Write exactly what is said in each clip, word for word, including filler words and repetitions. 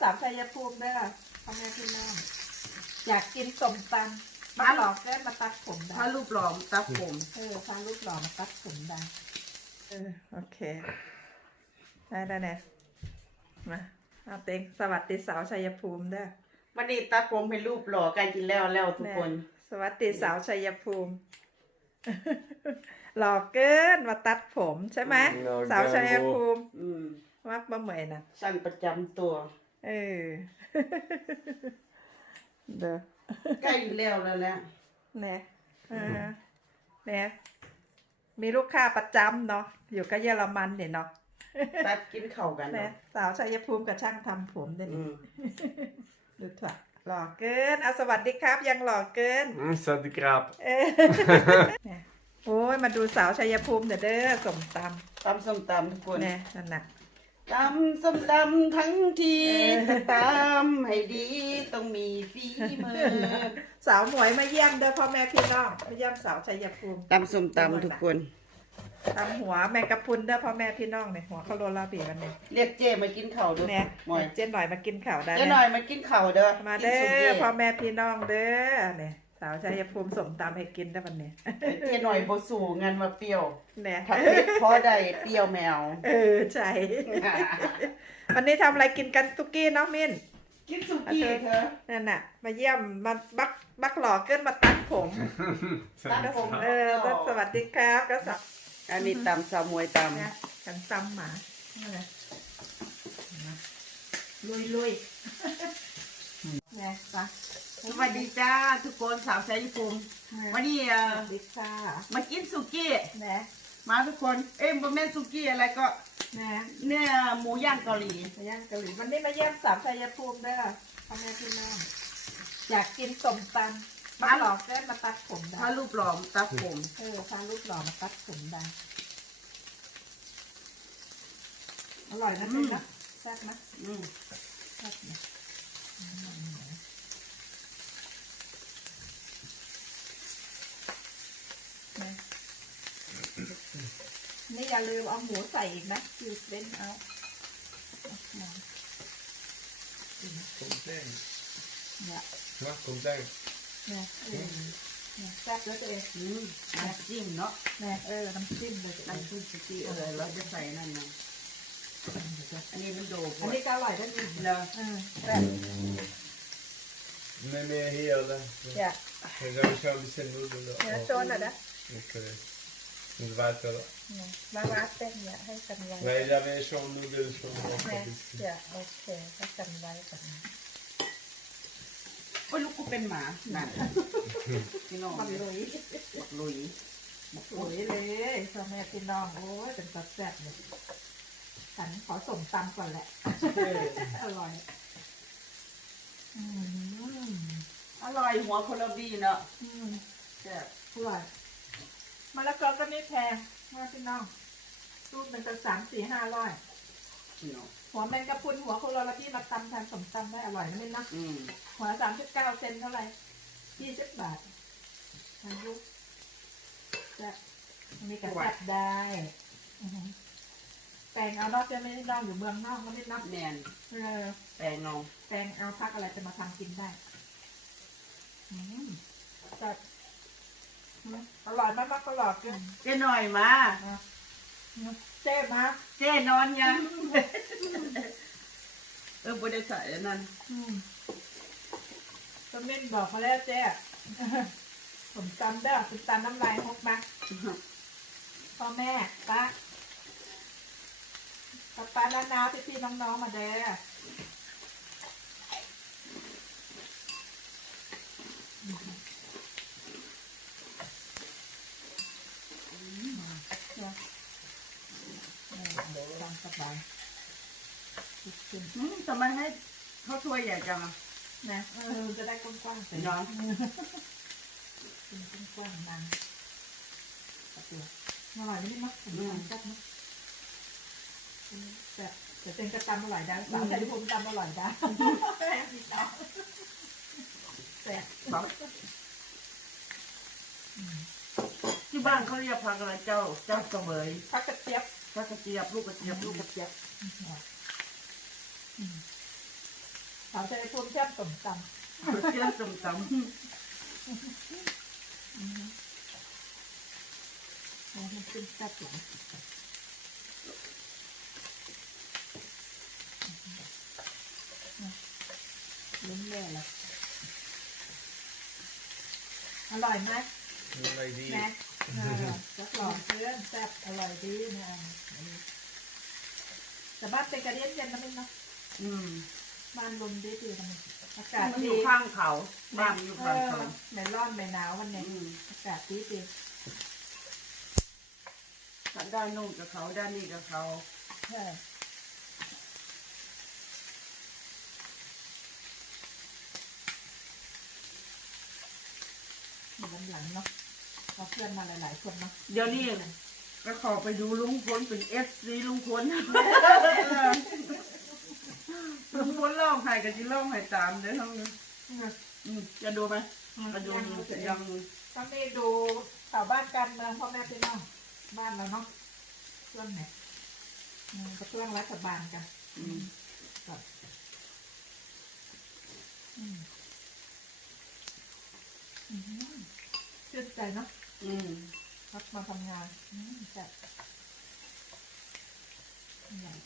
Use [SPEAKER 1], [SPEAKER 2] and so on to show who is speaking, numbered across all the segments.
[SPEAKER 1] าวชัยภูมิเด้อพ่อแม่พี่น้องอยากกินสมตันมาหลอกเกินมาตัดผมได้
[SPEAKER 2] ถ้ารูปหล่อมตัดผม
[SPEAKER 1] เออพาลูกหล่อมาตัดผมได้เออโอเคได้ได้เนี่ยมาเอาเต็งสวัสดีสาวชัยภูมิเด้อ
[SPEAKER 2] วันนี้ตัดผมเป็นรูปหล่อใกล้กินแล้วแล้วทุกคน
[SPEAKER 1] สวัสดีสาวชัยภูมิ หล่อเกินมาตัดผมใช่ไหมสาวชัยภูมิ
[SPEAKER 2] อืม
[SPEAKER 1] มักบะเหมยนะ
[SPEAKER 2] สั้นประจำตัว
[SPEAKER 1] เออ เด้อ
[SPEAKER 2] ใกล้อยู่แล้วแล้วแหละ
[SPEAKER 1] เนี่ยเออเนี่ยมีลูกค้าประจำเนาะอยู่กับเยอรมันเนี่ยเนาะ
[SPEAKER 2] ตัดกินเข่ากัน
[SPEAKER 1] เนี่ย
[SPEAKER 2] เนาะ
[SPEAKER 1] สาวชัยภูมิกับช่างทำผมเดี๋ยว
[SPEAKER 2] อื
[SPEAKER 1] นี้
[SPEAKER 2] ม
[SPEAKER 1] ดูถั่วหล่อเกินเอาสวัสดีครับยังหล่อเกิน
[SPEAKER 3] Mm, så det grab.
[SPEAKER 1] เออ เนี่ยโอ้ยมาดูสาวชัยภูมิเด้อเด้อสมต
[SPEAKER 2] ตำส้มตำทุกคน
[SPEAKER 1] ำเนี่ยนั่นน่ะ
[SPEAKER 2] ตำส้มตำทั้งที
[SPEAKER 1] เออ
[SPEAKER 2] แต่ตำให้ดีต้องมีฝีมือ
[SPEAKER 1] สาวหมวยมาเยี่ยมเด้อพ่อแม่พี่น้องมาเยี่ยมสาวชัยภูมิ
[SPEAKER 2] ตำส้มตำทุกคน
[SPEAKER 1] ทำหัวแมงกะพรุนเด้อพ่อแม่พี่น้องเนี่ยหัวข้าวโรลาบีกันเนี่ย
[SPEAKER 2] เรียกเจ้มากินข้าวดู
[SPEAKER 1] เนี่ย
[SPEAKER 2] หมอย
[SPEAKER 1] เจ๊หน่อยมากินข่าวได้
[SPEAKER 2] เจ้หน่อยมากินข้าวเด้อ
[SPEAKER 1] มา
[SPEAKER 2] กิน
[SPEAKER 1] เด้
[SPEAKER 2] สุ
[SPEAKER 1] อ
[SPEAKER 2] กี้
[SPEAKER 1] พ่อแม่พี่น้องเด้อเนี่ยสาวชัยภูมิสมตำให้กินได้วันนี้
[SPEAKER 2] เจ้หน่อยบ่สู่งานมาเปรี้ยว
[SPEAKER 1] เนี่ย
[SPEAKER 2] ผัดเผ็ดพอได้เปรี้ยวแมว
[SPEAKER 1] เออใช่ วันนี้ทำอะไรกินกันตุกกี้เนาะมิน
[SPEAKER 2] กินสุกี้เธอ
[SPEAKER 1] นั่นน่ะมาเยี่ยมมาบักบักหล่อเกินมาตัดผม
[SPEAKER 3] Så
[SPEAKER 2] ตัด
[SPEAKER 3] det
[SPEAKER 2] ผม
[SPEAKER 1] เออก็สวัสดีครับก็สับ
[SPEAKER 2] อันนี้ตำสาวมวยต
[SPEAKER 1] นะกันซ้ำหมานี่นแหละลุยลุยเนี่ยปะ
[SPEAKER 2] ำสวัสดีจ้าทุกคนสาวชัยภูมิวันนี้เอ่
[SPEAKER 1] ส
[SPEAKER 2] อ
[SPEAKER 1] วัสดีค่ะ
[SPEAKER 2] มากินสุกี้
[SPEAKER 1] นะ
[SPEAKER 2] มาทุกคนเอ้ยบะแม่นสุกี้อะไรก็
[SPEAKER 1] นะ
[SPEAKER 2] เนื้อหมูย่างเกาหลี
[SPEAKER 1] มาย่างเกาหลีวันนี้มาเยี่ยมสามชัยภูมิเด้อพ่อแม่พี่น้องอยากกินสมตันมาหลอกเกินมาตัดผมได้
[SPEAKER 2] ถ้ารูปหล่อมตัดผม
[SPEAKER 1] เออพาลูกหล่อมาตัดผมได้อร่อยนะเจ๊นะแซ่บนะ
[SPEAKER 2] อืม
[SPEAKER 1] แซ่บนะนะนี่อย่าลืมเอาหมูใส่อีกนะคือเล่นเอาเอา
[SPEAKER 3] Komteng.
[SPEAKER 1] เนี่ย
[SPEAKER 3] Va? Komteng.
[SPEAKER 1] เนี่ยเออเนี่ยแซ่บแล้วตัวเอง
[SPEAKER 2] อืมน้ำจิ้มเนาะ
[SPEAKER 1] เนี่ยเออน้ำจิ้มเลยตัวเอง
[SPEAKER 2] น้ำจิ้มสุกี้เออเราจะใส่นั่นนะอันนี้มันโดด
[SPEAKER 1] อันนี้ก็อร่อยด้วยนี่
[SPEAKER 2] เนาะ
[SPEAKER 1] เออแซ่บ
[SPEAKER 3] Med mer hela.
[SPEAKER 1] เนี่ย
[SPEAKER 3] Men jag kör med sin nudel då.
[SPEAKER 1] เนี่ยโซนอ่ะนะ
[SPEAKER 3] Okej. Men vad är det?
[SPEAKER 1] เนี่ยมาราดเส้นเนี่ยให้กันไว้
[SPEAKER 3] Nej, jag vill köra nudel som
[SPEAKER 1] เนี่ย
[SPEAKER 3] faktiskt.
[SPEAKER 1] เนี่ยโอเคให้กันไว้กัน
[SPEAKER 2] โอ้ยลูกกูเป็นหมานั่นพี่น้อง
[SPEAKER 1] มัน
[SPEAKER 2] เนี่ย
[SPEAKER 1] ลุย
[SPEAKER 2] บักลุย
[SPEAKER 1] สวยเลยพ่อแม่พี่น้องโอ้ยเป็นตัดแซ่บเลยฉันขอส่งตำก่อนแหละ
[SPEAKER 2] เออ
[SPEAKER 1] อร่อยอืม
[SPEAKER 2] อร่อยหัวโคลาบีเนาะ
[SPEAKER 1] อืม
[SPEAKER 2] แซ่บ
[SPEAKER 1] อร่อยมะละกอก็ไม่แพงพ่อพี่น้องรูปหนึ่งก็สามสี่ห้าร้อย
[SPEAKER 2] พี่น้อง
[SPEAKER 1] หัวแมงกะพรุนหัวโคโรลาพี่มาตำแทนสมตำได้อร่อยนะนี่นะ
[SPEAKER 2] อืม
[SPEAKER 1] หัวสามสิบเก้าเซนเท่าไหร่ยี่สิบบาทอายุจะมีกระแทกได้อือหือแปลงเอานอกจะไม่ได้นอกอยู่เมืองนอกก็ไม่นอก
[SPEAKER 2] แมน
[SPEAKER 1] เออ
[SPEAKER 2] แปลงน้อง
[SPEAKER 1] แปลงเอาพักอะไรจะมาทำกินได้อืมจะอืมอร่อยมากมากๆอร่อยเกิน
[SPEAKER 2] เจ๊หน่อยมา
[SPEAKER 1] นะเจ๊มา
[SPEAKER 2] เจ๊นอนยัง เออบ่ได้ใส่แล้วนั่น
[SPEAKER 1] อืมก็เม่นบอกเขาแล้วเจ๊ ผมจำได้ผมจำน้ำลายหกมาพ่อแม่ป้าป้าป้าน้าน้าพี่พี่น้องๆมาเด้อเนี่ยเดี๋ยวลองสบายขึ้น
[SPEAKER 2] อืมทำไมให้เขาช่วยใหญ่จังอะ
[SPEAKER 1] นะเออจะได้กว้างๆ
[SPEAKER 2] เนาะ
[SPEAKER 1] เป็นกว้างๆนานตัดเดียวอร่อยไม่ได้มั้งผมทำแซ่บมั้งแต่แต่เป็นกระตำอร่อยได้สาวแต่ที่ผมตำอร่อยได้แซ่บนิดหน่อยแซ่บ
[SPEAKER 2] ครับที่บ้านเขาเรียกผักอะไรเจ้า เจ้ากระเบย
[SPEAKER 1] ผักกระเจี๊ยบ
[SPEAKER 2] ผักกระเจี๊ยบลูกกระเจี๊ยบลูกกระเจี๊ยบ
[SPEAKER 1] อืมเขาจะไปพูดแค่ต้มตำ
[SPEAKER 2] เชื่อมตำต
[SPEAKER 1] ให้มันขึ้นแซ่บหลังลุ้นแย่เลยอร่อยไหม
[SPEAKER 3] อะไรดี
[SPEAKER 1] แม็กจะหล่อเพื่อนแซ่บอร่อยดีนะแต่บ้านเป็นกระเดียนเย็นนะมิ้นเนาะ
[SPEAKER 2] ำอืม
[SPEAKER 1] บ้านลมดีดีนะอากาศ
[SPEAKER 2] มันอ
[SPEAKER 1] ดี
[SPEAKER 2] ยู่ข้างเขาบ้านมันอยู่ข้างเขา
[SPEAKER 1] ไม่ร้อนไม่หนาววันนี้
[SPEAKER 2] อืม
[SPEAKER 1] อากาศดีดี
[SPEAKER 2] ด้านนู้นกับเขาด้านนี้กับเขา
[SPEAKER 1] ใช่วันหลังเนาะเราเพื่อนมาหลายๆคนเนาะ
[SPEAKER 2] เดี๋ยวนี้ก็ขอไปดูลุงพลเป็นเอฟซีลุงพลลุงพลร้องไห้กับจีร้องไห้ตามเด้อทั้งนั้นอืมจะดูไหมจะดูยัง
[SPEAKER 1] ก็นี่ดูชาวบ้านการเมืองพ่อแม่พี่น้องบ้านเราเนาะเรื่องไหนอืมก็เรื่องรัฐบาลกัน
[SPEAKER 2] อืม
[SPEAKER 1] ก่อนอืมอืมชื่นใจเนาะ
[SPEAKER 2] อืม
[SPEAKER 1] รับมาทำงานอืมแต่ใหญ่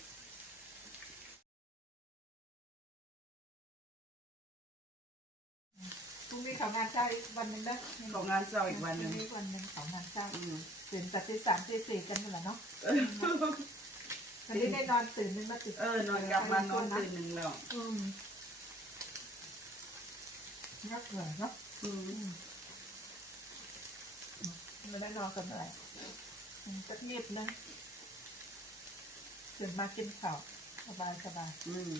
[SPEAKER 1] พรุ่งนี้เขางานเช้าอีกวันหนึ่งนะ
[SPEAKER 2] ของงานเช้าอีกวันหนึ่ง
[SPEAKER 1] พรุ่งนี้วันหนึ่งของงานเช้า
[SPEAKER 2] อืม
[SPEAKER 1] ตื่นแต่ตีสามตีสี่กันหมดแล้วเนาะวันนี้ได้นอนตื่นนึงมาตื่น
[SPEAKER 2] เออนอนกลับมานอนตื่นหนึ่งแล้ว
[SPEAKER 1] อืมนักเหนื่อยเนาะ
[SPEAKER 2] อืม
[SPEAKER 1] ไม่ได้นอนกันอะไรสักนิดนึงตื่นมากินข้าวสบายสบาย
[SPEAKER 2] อืม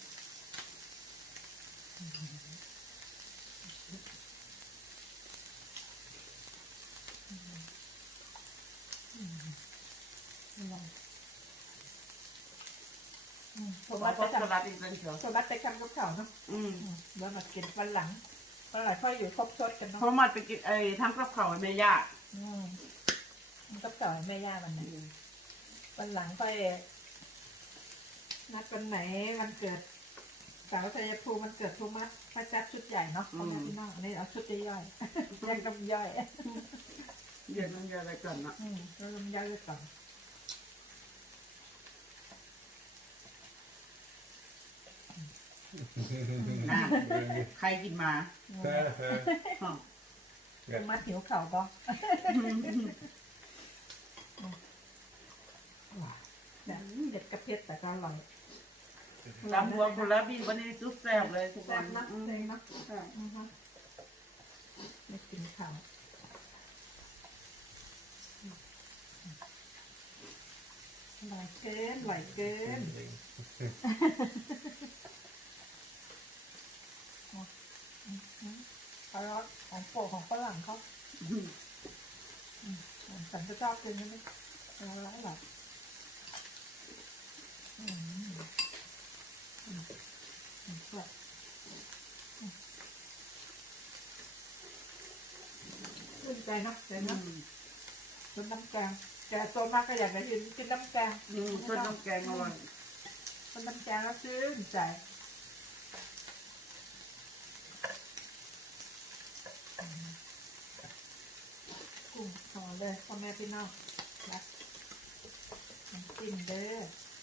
[SPEAKER 1] โทร
[SPEAKER 2] เพ
[SPEAKER 1] มา
[SPEAKER 2] ราะ
[SPEAKER 1] ไป
[SPEAKER 2] ว่าส
[SPEAKER 1] ทำ
[SPEAKER 2] ลัดอีกเป็นเถอะ
[SPEAKER 1] โทรมาไปทำกับข้าวเนาะ
[SPEAKER 2] อืม
[SPEAKER 1] เดี๋ยวมากินวันหลังวันหลังค่อยอยู่ครบชดกันเนาะ
[SPEAKER 2] เพราะมันไปกินไอ้ทั้งกับเขาวไม่ยาก
[SPEAKER 1] อืมมันกับข้าวแม่ย่ามันนะวันหลังค่อยนัดวันไหนวันเกิดสาวชัยภูมิมันเกิดภูมิพระจัดชุดใหญ่เนาะพ่อแม่พี่น้องอันนี้เอาชุดย่อยๆยังกำย่อย
[SPEAKER 2] เดี๋ยวมันจะอะไรก่อนเนาะ
[SPEAKER 1] อืมเราลงย่อยไว้ก่อน
[SPEAKER 2] นะใครกินมาอ๋อ
[SPEAKER 1] ภูมิหิวเข่าบ่แบบเด็ดกระเพียดแต่ก็อร่อย
[SPEAKER 2] ตำบัวผลบีวันนี้จุ๊บแซ่บเลยทุกค
[SPEAKER 1] แซ่บ
[SPEAKER 2] น
[SPEAKER 1] มาก
[SPEAKER 2] อืม
[SPEAKER 1] เลยเนาะ
[SPEAKER 2] ใช่
[SPEAKER 1] อือฮะไม่กินข้าวอร่อยเกินอร่อยเกินเขาร้อนของโปรดของฝรั่งเขา
[SPEAKER 2] อืม
[SPEAKER 1] ฉันจะชอบกินนี่ไม่ร้ายหรอกอืมอืมอืมแบบชื่นใจเนาะเดี๋ยว
[SPEAKER 2] อื
[SPEAKER 1] นะ
[SPEAKER 2] ม
[SPEAKER 1] กินน้ำแกงแกตัวมากก็อยากจะกินกินน้ำแกง
[SPEAKER 2] อืมต้นน้ำแกงอร่อย
[SPEAKER 1] กินน้ำแกงแล้วชื่นใจกุ้งพอเลยพ่อแม่พี่น้องรักน้ำจิ้มเด้อ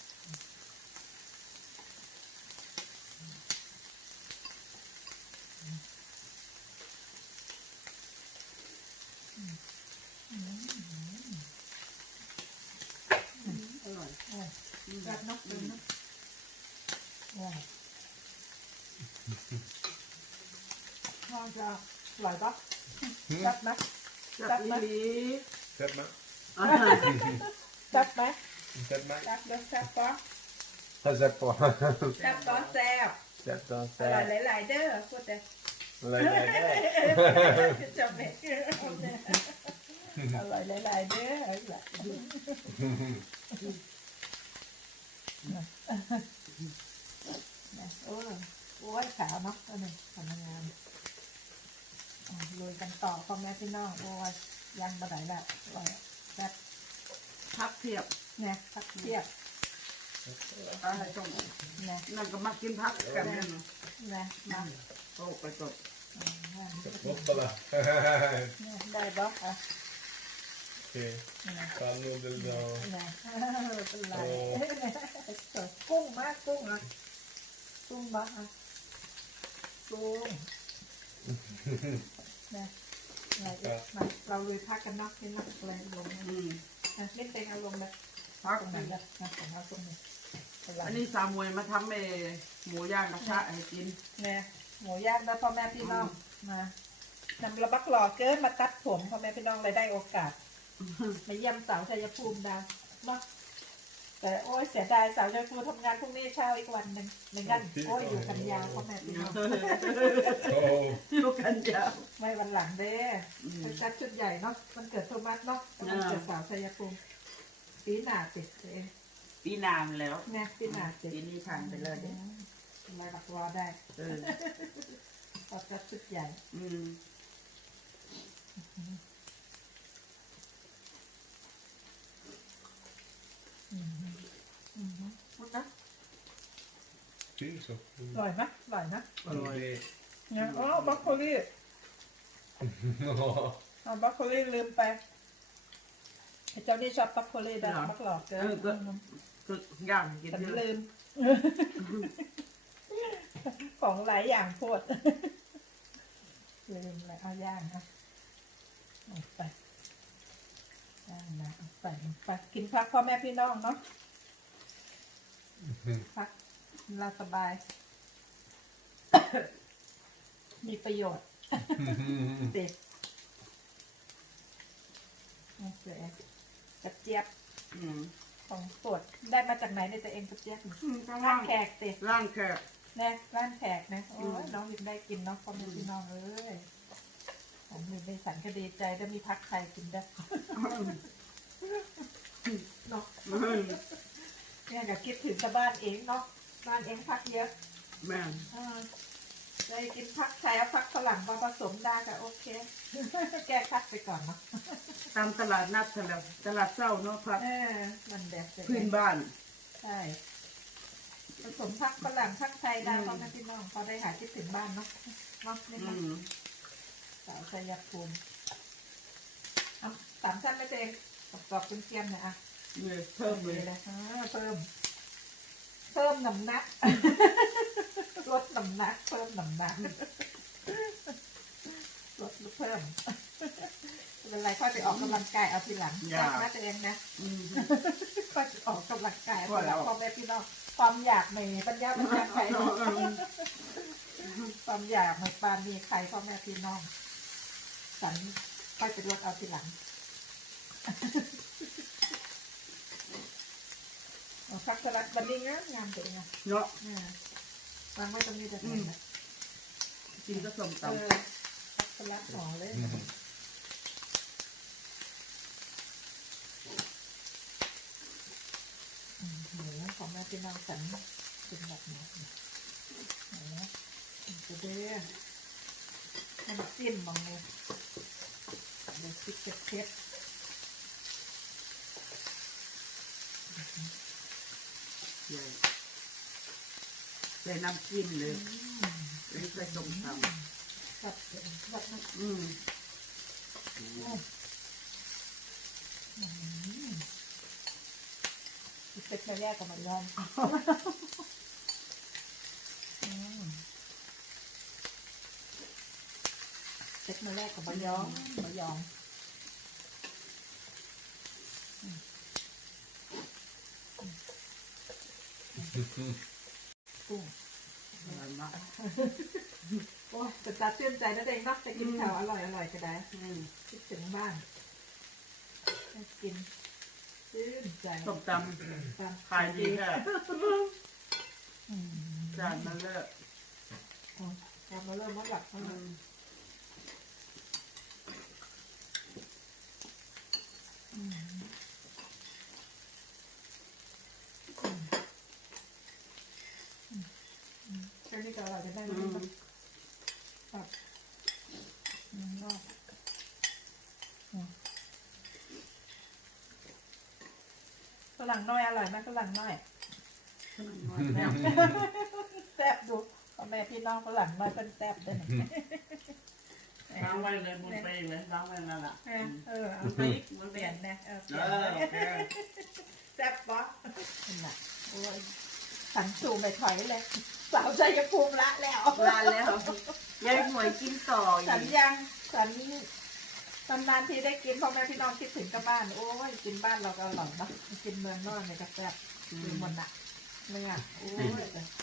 [SPEAKER 1] อืม
[SPEAKER 2] อร่อย
[SPEAKER 1] เออ
[SPEAKER 2] อืม
[SPEAKER 1] รักเนาะดูเนาะว้าวพ่อจะอร่อยปะจัดไหม
[SPEAKER 2] จับอีหลี
[SPEAKER 3] Zet maar.
[SPEAKER 2] อ่า
[SPEAKER 1] จัดไหม
[SPEAKER 3] Zet maar.
[SPEAKER 1] จัดเด้อแซ่บปะ
[SPEAKER 3] Zet på.
[SPEAKER 1] แซ่บปะแซ่บ
[SPEAKER 3] Zet dan
[SPEAKER 1] อร่อย
[SPEAKER 3] zet.
[SPEAKER 1] หลายๆเด้อพูดแต่
[SPEAKER 3] Leuk, leuk, leuk.
[SPEAKER 1] จะไม่อร่อยหลายๆเด้อหลายโอ้โอ้ยขาวเนาะอันนี้ทำงานลุยกันต่อพ่อแม่พี่น้องโอ้ยยังมาไหนแบบอร่อยแซ่บ
[SPEAKER 2] พักเทียบ
[SPEAKER 1] เนี่ยพักเทียบ
[SPEAKER 2] อะไรส้ม
[SPEAKER 1] เนี่ย
[SPEAKER 2] นั่นก็มากินพักกันเนี่ยเนาะ
[SPEAKER 1] นะมา
[SPEAKER 2] โอ้ไปจบ
[SPEAKER 3] Hoppala.
[SPEAKER 1] เนี่ยได้บล็อกอ่ะ
[SPEAKER 3] Okej.
[SPEAKER 1] นะ
[SPEAKER 3] Pannudel då.
[SPEAKER 1] นะเป็นไร
[SPEAKER 3] โอ้
[SPEAKER 1] กุ้งมากกุ้งอ่ะกุ้งบล็อกอ่ะกุ้งนะอะไรอีกมาเราลุยพักกันเนาะนี่นักอะไรลง
[SPEAKER 2] อืม
[SPEAKER 1] นะเล่นเต็งเอาลงเลย
[SPEAKER 2] พัก
[SPEAKER 1] ตรง
[SPEAKER 2] ห
[SPEAKER 1] ไหน
[SPEAKER 2] นึ่ง
[SPEAKER 1] ล่ะนะของเราตรงนี้เป็นไร
[SPEAKER 2] อันนี้สามวยมาทำเอหมูย่างกระทะให้กิน
[SPEAKER 1] เนี่ยหมูย่างแล้วพ่อแม่พี่น้องมานำระบักหล่อเกินมาตัดผมพ่อแม่พี่น้องเลยได้โอกาสมาเยี่ยมสาวชัยภูมิดาวเนาะแต่โอ้ยเสียดายสาวชัยภูมิทำงานพรุ่งนี้เช้าอีกวันหนึ่งเหมือนกันโอ้ยอยู่กันยาวพ่อแม่พี่น้อง
[SPEAKER 3] Oh.
[SPEAKER 2] อยู่กันยาว
[SPEAKER 1] ไม่วันหลังเด้
[SPEAKER 2] อืม
[SPEAKER 1] เป็นจัดชุดใหญ่เนาะมันเกิดโทมัสเนาะมันเกิดสาวชัยภูมิปีหน้าติดเอง
[SPEAKER 2] ปีนามแล้ว
[SPEAKER 1] เนี่ยปีหน้าติด
[SPEAKER 2] ปีนี้ผ่านไปเลยเนี่ย
[SPEAKER 1] อะไรหลักรอได้
[SPEAKER 2] เออ
[SPEAKER 1] ตอจัดชุดใหญ่
[SPEAKER 2] อืม
[SPEAKER 1] อืมอืมพูดนะ
[SPEAKER 3] Det är så.
[SPEAKER 1] อร่อยไหมอร่อยนะ
[SPEAKER 2] อร่อย
[SPEAKER 3] Det
[SPEAKER 1] เนี่ยอ๋อบรอกโคลี
[SPEAKER 3] Ja.
[SPEAKER 1] อ๋อบรอกโคลีลืมไปไอ้เจ้านี่ชอบบรอกโคลีแบบบรอกหลอกเกิน
[SPEAKER 2] ก็ย่างกิน
[SPEAKER 1] ฉัน
[SPEAKER 2] เยอะ
[SPEAKER 1] ลืม ของหลายอย่างโพดลืมเลยเอาย่างนะเอาไปย่างนะเอาไปเอาไปกินพักพ่อแม่พี่น้องเนาะพักเราสบาย มีประโยชน์เด็ดโอเคกระเจี๊ยบ
[SPEAKER 2] อืม
[SPEAKER 1] ของสดได้มาจากไหนในยตัวเองกระเจี๊ยบนี่
[SPEAKER 2] อืมก็
[SPEAKER 1] ร้า
[SPEAKER 2] ร่าน ง
[SPEAKER 1] แขกเด็ด
[SPEAKER 2] ร่างแขก
[SPEAKER 1] นะร้านแขกนะโอ้
[SPEAKER 2] อื
[SPEAKER 1] ย
[SPEAKER 2] ม
[SPEAKER 1] น้องยินได้กินเนาะพ่อแม่พี่น้องเอ้ยผมมีในสันก็ดีใจได้มีพักไทยกินได้เนาะ
[SPEAKER 2] อืม
[SPEAKER 1] เนี่ยก็คิดถึงแต่บ้านเองเนาะบ้านเองพักเยอะ
[SPEAKER 2] แม่น
[SPEAKER 1] เออได้กินพักไทยเอาพักฝรั่งมาผสมได้ก็โอเค แก้คัดไปก่อนเนาะ
[SPEAKER 2] ตามตลาดนัดแล้วตลาดเศร้าเนาะพัก
[SPEAKER 1] เออมันแบบ
[SPEAKER 2] พื้นบ้าน
[SPEAKER 1] ใช่ผสมพักฝรั่งพักไทยได้
[SPEAKER 2] อืม
[SPEAKER 1] พ่อแม่พี่น้องพอได้หาคิดถึงบ้านเนาะเนาะนี่
[SPEAKER 2] อื
[SPEAKER 1] นะ
[SPEAKER 2] ม
[SPEAKER 1] สาวชัยภูมิเอาสามชั้นไม่เองกรอบๆเป็นเทียมๆนะอ่ะ
[SPEAKER 2] เนี่ยเพิ่มเลย
[SPEAKER 1] นะอ่าเพิ่ม เพิ่มน้ำหนัก ลดน้ำหนัก เพิ่มน้ำหนักลดหรือเพิ่มไม่เป็นไรค่อยไปออกกำลังกายเอาทีหลังแจ้งนะตัวเองนะ
[SPEAKER 2] อืม
[SPEAKER 1] ค่อยไปออกกำลังกาย
[SPEAKER 2] พอแล้ว
[SPEAKER 1] พ่อแม่พี่น้องความอยากในปัญญาปัญญาใครเนาะความอยากในปานมีใครพ่อแม่พี่น้อง สันค่อยไปลดเอาทีหลัง เอาพักสลัดบันนี้งามงามตัวเองอะ
[SPEAKER 2] เนาะ
[SPEAKER 1] อ่าวางไว้ตรงนี้จะสวยนะ
[SPEAKER 2] กินก็ส้ม
[SPEAKER 1] เอ
[SPEAKER 2] ตำ
[SPEAKER 1] อพักสลัดหอเลยอืมหมูของแม่พี่น้องสันเป็นแบบนี้หมูจะเด้อน้ำจิ้มมองเลยเดี๋ยวซิกเก็ตเทป
[SPEAKER 2] ใหญ่ใส่น้ำจิ้มเลยไม่ใส่ส้มตำ
[SPEAKER 1] แบบแบบนั้น
[SPEAKER 2] อืม
[SPEAKER 1] เซ็ตมาแรกกับมันยอมเซ็ตมาแรกกับมันยอมมันยอมกุ้ง
[SPEAKER 2] อร่อยมาก
[SPEAKER 1] โอ้ยจะตัดเชื่นใจนั่นเองเนาะไปกินข้าวอร่อยอร่อยก็ได้
[SPEAKER 2] อืม
[SPEAKER 1] คิดถึงบ้านได้กินชื่นใจ
[SPEAKER 2] ส้มต
[SPEAKER 1] ตาม
[SPEAKER 2] ำขายดีแค่
[SPEAKER 1] อืม
[SPEAKER 2] จานมันเลิก
[SPEAKER 1] ทำมาเริ่มมาหลับ
[SPEAKER 2] อื
[SPEAKER 1] แล้ว
[SPEAKER 2] ม
[SPEAKER 1] อืมแค่นี้ก็อร่อยจะได้ไหม
[SPEAKER 2] อืม
[SPEAKER 1] ครับอืมก็อืมฝรั่งน้อยอร่อยไหมฝรั่งน้อย
[SPEAKER 2] น้อยแม่
[SPEAKER 1] แซ่บดูเอาอแม่พี่น้องฝรั่งน้อยเป็นแซ่บด้วยนะ
[SPEAKER 2] ล้างไว้เลยมุนไปเลยล้างไว้นั่นแหละ
[SPEAKER 1] เออเออเอา
[SPEAKER 2] มุน
[SPEAKER 1] ไป
[SPEAKER 2] ไปอีกมุน
[SPEAKER 1] เป
[SPEAKER 2] ไป
[SPEAKER 1] ลี่ย
[SPEAKER 2] อี
[SPEAKER 1] น
[SPEAKER 2] ก
[SPEAKER 1] นะเออเป
[SPEAKER 2] เอ
[SPEAKER 1] ลี่ยน
[SPEAKER 2] อโอเค
[SPEAKER 1] แซ่บปะนั่นน่ะโอ้ยสันสูงไปถอยเลยสาวใจจะภูมิละแล้ว
[SPEAKER 2] ลาแล้วยายหมวยกินต่ออี
[SPEAKER 1] สัน
[SPEAKER 2] ก
[SPEAKER 1] ยังสันนานๆทีได้กินพ่อแม่พี่น้องคิดถึงกับบ้านโอ้ยกินบ้านเราก็อร่อยเนาะกินเมืองนอกเนี่ยก็แซ่บคือมันอะไม่อะโอ้ย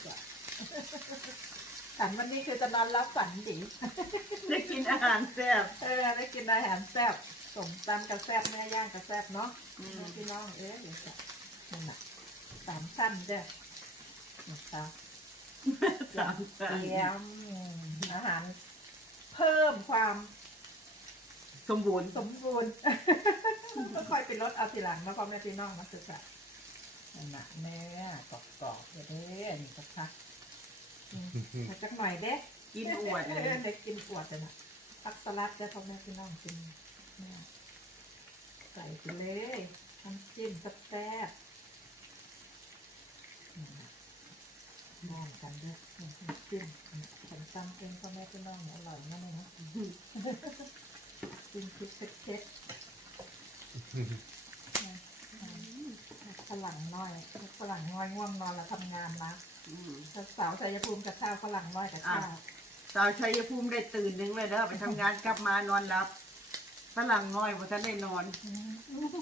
[SPEAKER 1] สันวันนี้คือจะนอนรับฝันดี
[SPEAKER 2] ได้กินอาหารแซ่บ
[SPEAKER 1] เออได้กินอาหารแซ่บสมตำกระแซ่บแม่ย่างกระแซ่บเนาะ
[SPEAKER 2] อืม
[SPEAKER 1] พี่น้องเอ๊ะเดี๋ยวจะนั่นน่ะสามสั้นเด้อนะคะ
[SPEAKER 2] สาม
[SPEAKER 1] เต
[SPEAKER 2] สาม
[SPEAKER 1] รียมอาหาร เพิ่มความ
[SPEAKER 2] สมบูรณ์
[SPEAKER 1] สมบูรณ์ ก็ค่อยเป็นรสเอาทีหลังนะพ่อแม่พี่น้องมาคือค่ะนั่นน่ะเนื้อกรอบๆเดี๋ยวเด้อนี่สักพักอืมมาจักหน่อยเด้
[SPEAKER 2] กินอวดเลย
[SPEAKER 1] เด็กกินอวดเลยนะผักสลัดจะพ่อแม่พี่น้องกินเนี่ยใส่ไปเลยน้ำจิ้มแซ่บๆนี่นะมองกันด้วยน้ำจิ้มฉันจำเองพ่อแม่พี่น้องเนี่ยอร่อยมากเลยนะจิ้มพริกเผ็ดๆฝรั่งน้อยฝรั่งน้อยง่วงนอนแล้วทำงานนะ
[SPEAKER 2] อืม
[SPEAKER 1] สาวชัยภูมิกับข้าวฝรั่งน้อยกับข้าว
[SPEAKER 2] สาวชัยภูมิได้ตื่นหนึ่งเลยเด้อไปทำงานกลับมานอนหลับฝรั่งน้อยบ่ทันได้นอน
[SPEAKER 1] อืม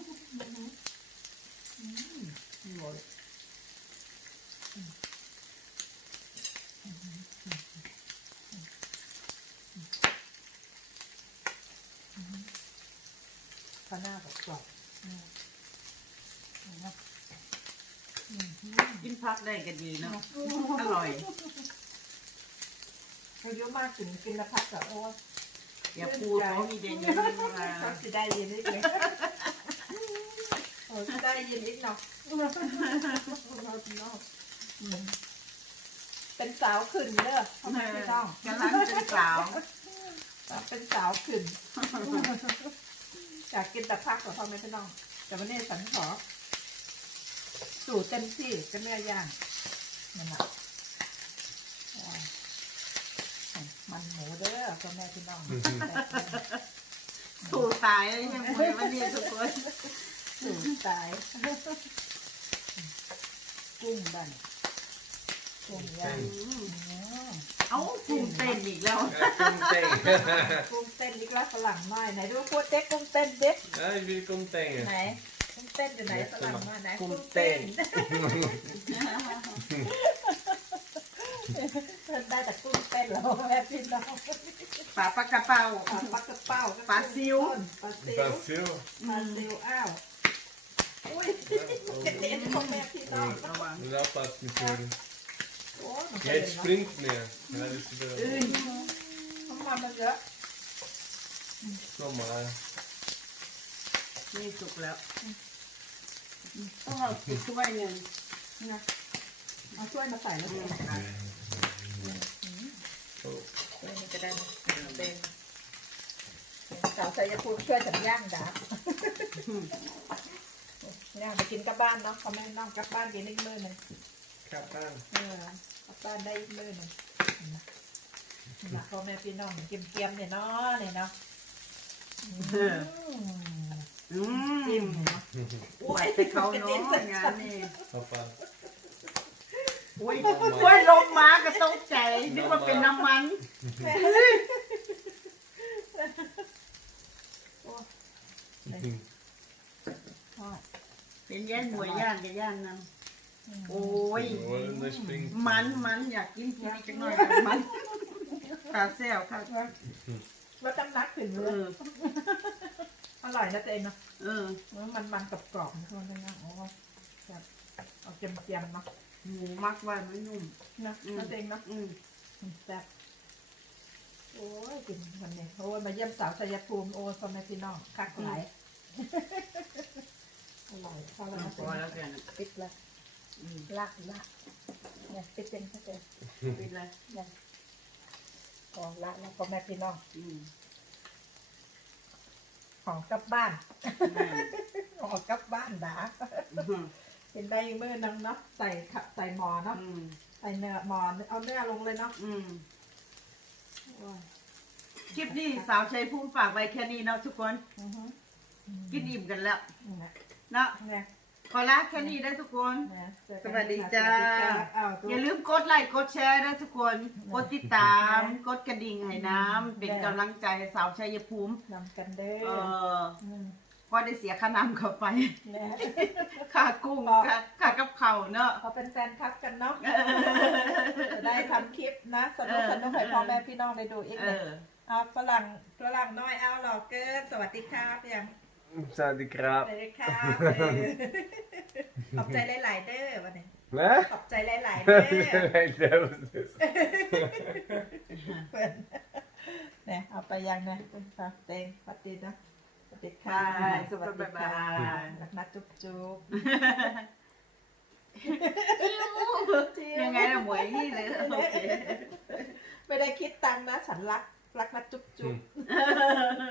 [SPEAKER 1] อืมอร่อยอืมอืมอืมอืมอืมข้าวหน้ากับกรอบอืมอืมอืมอืม
[SPEAKER 2] กินพักได้ก็ดีเนาะอร่อย
[SPEAKER 1] อายุมากถึงกินละพักกับโอ้ย
[SPEAKER 2] อย่าพูดเขามีเด่นอย่างนี้มา
[SPEAKER 1] เขาจะได้ยินอีกเลยโอ้จะได้ยินอีกเนาะเป็นสาวขึ้นเด้อพ่อแม่พี่น้อง
[SPEAKER 2] กำลังเป็นสาว
[SPEAKER 1] เป็นสาวขึ้นอยากกินแต่พักกับพ่อแม่พี่น้อง แต่วันนี้ฉันขอสู่เต็มที่ก็เนื้อย่างนั่นแหละมันหมูเด้อพ่อแม่พี่น้อง
[SPEAKER 2] สู่ตายเลยใช่ไหมวันนี้ทุกคน
[SPEAKER 1] สู่ตายกุ้งบันกุ้งย่างอืม
[SPEAKER 2] เอ้ากุ้งเต้นอีกแล้ว
[SPEAKER 3] Komteng.
[SPEAKER 1] กุ้งเต้นอีกแล้วฝรั่งน้อยไหนดูพูดเด็กกุ้งเต้นเด็ก
[SPEAKER 3] Ja, ik wil komteng.
[SPEAKER 1] ไหนกุ้งเต้นอยู่ไหนฝรั่งน้อยไหน
[SPEAKER 3] กุ้งเต้น
[SPEAKER 1] เพิ่นได้แต่กุ้งเต้นแล้วแม่พี่น้อง
[SPEAKER 2] ปลาปลากระเป๋า
[SPEAKER 1] ปลาปักกระเป้าก็
[SPEAKER 2] ปลาซิว
[SPEAKER 1] ปลาซิว
[SPEAKER 3] Basil.
[SPEAKER 1] ปลาซิวอ้าวอุ้ยกระเด็นของแม่พี่น้อง
[SPEAKER 2] ระวัง
[SPEAKER 3] Dat past natuurlijk.
[SPEAKER 1] โอ้มัน
[SPEAKER 3] Jij springt meer. Ja, dat is
[SPEAKER 2] อื้
[SPEAKER 3] wel.
[SPEAKER 2] อ
[SPEAKER 1] น้ำมันมันเยอะ
[SPEAKER 3] Kom maar.
[SPEAKER 2] นี่สุกแล้วต้องเอาติดถ้วยหนึ่ง
[SPEAKER 1] นะเอาช่วยมาใส่แล้วเอง
[SPEAKER 3] Oh.
[SPEAKER 1] เออนี่จะได้เป็นสาวชัยภูมิช่วยฉันย่างดาบย่างไปกินกลับบ้านเนาะเขาไม่น้องกลับบ้านกินอีกมื้อหนึ่ง
[SPEAKER 3] Kapaan.
[SPEAKER 1] เออกลับบ้านได้อีกมื้อหนึ่งนะนะพ่อแม่พี่น้องเกียมๆเนี่ยเนาะเนี่ยเนาะอืม
[SPEAKER 2] อืม
[SPEAKER 1] จิ้มเนี่ยเนาะ
[SPEAKER 2] ไหวแต่เขาเนาะงานนี่
[SPEAKER 3] Papa.
[SPEAKER 2] อุ้ยอุ้ยลมมาก็ตกใจนึกว่าเป็นน้ำมัน
[SPEAKER 1] ทอด
[SPEAKER 2] เป็นย่านหมวยย่านกับย่านน้ำโอ้ย
[SPEAKER 3] Wat een springt.
[SPEAKER 2] มันมันอยากกินทีนี้จังหน่อยมันขาแซวค่ะ
[SPEAKER 1] แล้วจำนักถึงเล
[SPEAKER 2] เอย อ
[SPEAKER 1] อร่อยนะตัวเองเนาะ
[SPEAKER 2] เออ
[SPEAKER 1] มันมันกรอบกรอบๆนะทุกคนนะโอ้แบบเอาเจียมๆเนาะ
[SPEAKER 2] หมูมักไว้ไม่นุ่ม
[SPEAKER 1] นะนั่นเองเนาะ
[SPEAKER 2] อืม
[SPEAKER 1] แซ่บโอ้ยกินวันนี้โอ้ยมาเยี่ยมสาวชัยภูมิโอ้ยพ่อแม่พี่น้องคักหลายอร่อยเข้าแล้วนะ
[SPEAKER 2] พอแล้วแกนะ
[SPEAKER 1] ปิดละ
[SPEAKER 2] อืม
[SPEAKER 1] ลากลากเนี่ยปิดเองก็เจอ
[SPEAKER 2] ปิดเลย
[SPEAKER 1] เนี่ยพอละแล้วพ่อแม่พี่น้อง
[SPEAKER 2] อืม
[SPEAKER 1] ของกลับบ้าน
[SPEAKER 2] แม่
[SPEAKER 1] ของกลับบ้านด่า
[SPEAKER 2] อืม
[SPEAKER 1] กินได้อีกมื้อนึงเนาะใส่ขับใส่หมอเนาะ
[SPEAKER 2] อืม
[SPEAKER 1] ใส่เนื้อหมอนเอาเนื้อลงเลยเนาะ
[SPEAKER 2] อืม
[SPEAKER 1] โอ้ย
[SPEAKER 2] คลิปนี้สาวชัยภูมิฝากไว้แค่นี้เนาะทุกคน
[SPEAKER 1] อือฮึ
[SPEAKER 2] กินอิ่มกันแล้ว
[SPEAKER 1] นี่นะ
[SPEAKER 2] เนาะ
[SPEAKER 1] เนี่ย
[SPEAKER 2] ขอลาแค่นี้ได้ทุกคน
[SPEAKER 1] เนี่ยเจอ
[SPEAKER 2] ส
[SPEAKER 1] กัน
[SPEAKER 2] วัสดี
[SPEAKER 1] ค่ะ
[SPEAKER 2] จ้า
[SPEAKER 1] สวัสดีค่ะอ้าว
[SPEAKER 2] อย่าลืมกดไลค์กดแชร์นะทุกคน กดติดตาม กดกระดิ่งให้น้ำเป็นกำลังใจให้สาวชัยภูมิ
[SPEAKER 1] นำกันเด้
[SPEAKER 2] เอ
[SPEAKER 1] อ
[SPEAKER 2] อ
[SPEAKER 1] ม
[SPEAKER 2] พอได้เสียค่าน้ำเข้าไป
[SPEAKER 1] เนี่ย
[SPEAKER 2] ค่ากุ้งค่าค่ากับเขาวเนาะ
[SPEAKER 1] เขาเป็นแฟนคลับกันเนาะจะได้ทำคลิปนะสนุกสนุกให้พ่อแม่พี่น้องได้ดูอีก
[SPEAKER 2] เอ
[SPEAKER 1] เลย
[SPEAKER 2] อ
[SPEAKER 1] เอาฝรั่งฝรั่งน้อยเอาหลอกเกินสวัสดีครับยัง
[SPEAKER 3] Sandy Krab.
[SPEAKER 1] สวัสดีครับเออขอบใจหลาย ๆ เด้อวันนี้
[SPEAKER 3] Ne?
[SPEAKER 1] ขอบใจหลาย ๆ เด้อ
[SPEAKER 3] That was this.
[SPEAKER 1] เพื่อนเนี่ยเอาไปยังนะเป็นฝากเต็งสวัสดีนะสวัสดีค่ะ
[SPEAKER 2] บาย
[SPEAKER 1] สวัสดีค่ะ
[SPEAKER 2] บ๊ายบาย
[SPEAKER 1] รักนะจุ๊บจุ๊บ
[SPEAKER 2] ยังไงนะหมวยนี่เลยโอเค
[SPEAKER 1] ไม่ได้คิดตังค์นะฉันรักรักนะจุ๊บจุ๊บ